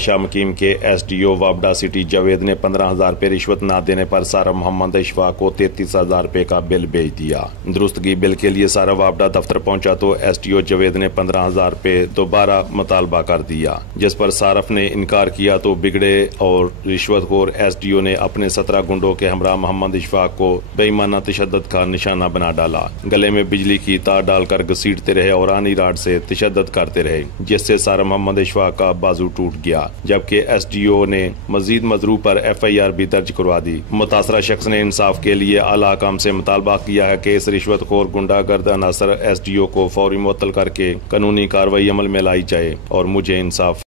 शाह मकीम के SDO वापडा city Javed ने 15,000 रुपए रिश्वत न देने पर सारा मोहम्मद इशफाक को 33,000 रुपए का बिल भेज दिया। दुरुस्तगी बिल के लिए सारा वापडा दफ्तर पहुंचा तो SDO जावेद ने 15,000 रुपए दोबारा मुतालबा कर दिया, जिस पर सारफ ने इनकार किया तो बिगड़े और रिश्वतखोर SDO ने अपने 17 गुंडों के हमरा मोहम्मद इशफाक को बेईमाना तशद्दद का निशाना बना डाला। गले में बिजली की तार डालकर घसीटते रहे और आनी राड से तशद्दद करते रहे, जिससे सारा मोहम्मद इशफाक का बाजू टूट गया, जबकि SDO ने मजीद मजरूब पर FIR भी दर्ज करवा दी। मुतासरा शख्स ने इंसाफ के लिए आला हकाम से मुतालबा किया है कि इस रिश्वतखोर गुंडागर्द अनासर SDO को फौरी मुअत्तल करके कानूनी कार्रवाई अमल में लाई जाए और मुझे इंसाफ